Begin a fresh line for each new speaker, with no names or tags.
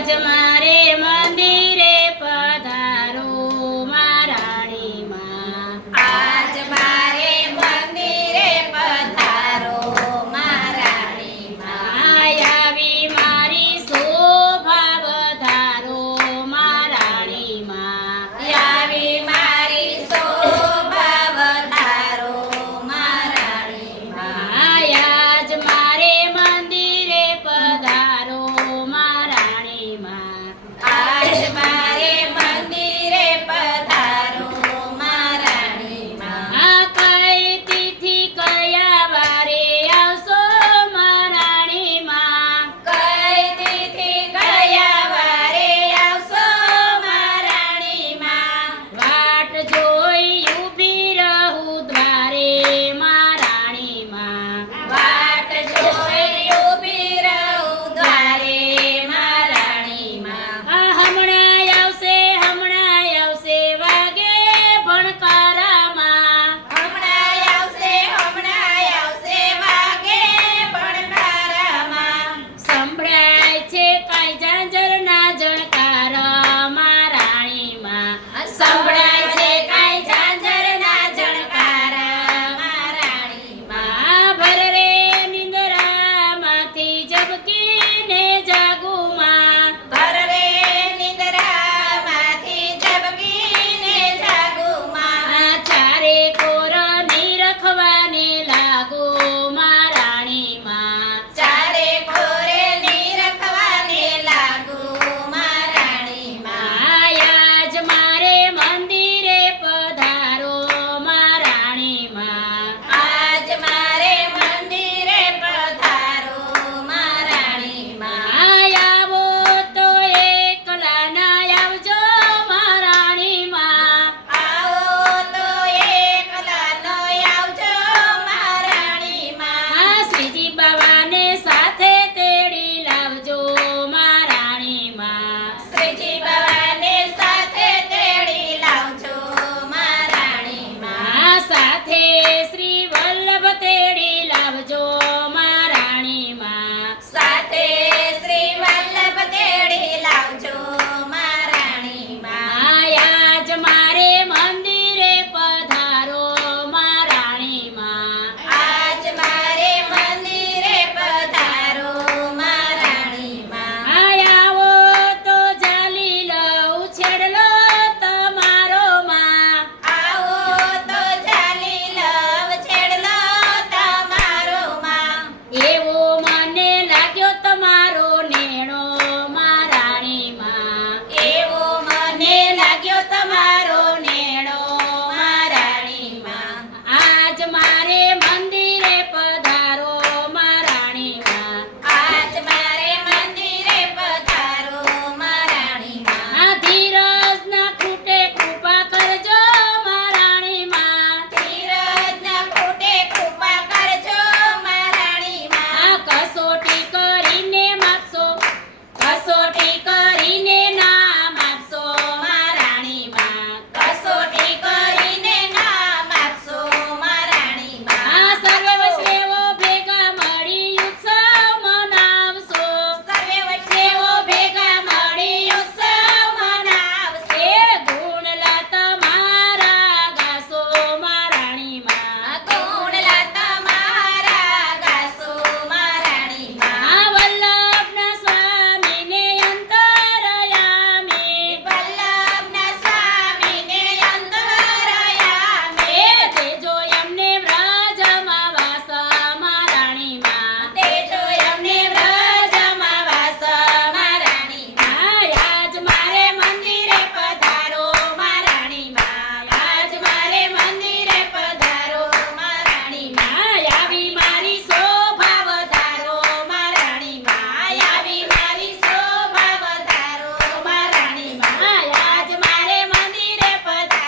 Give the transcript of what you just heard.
બિરાજમાન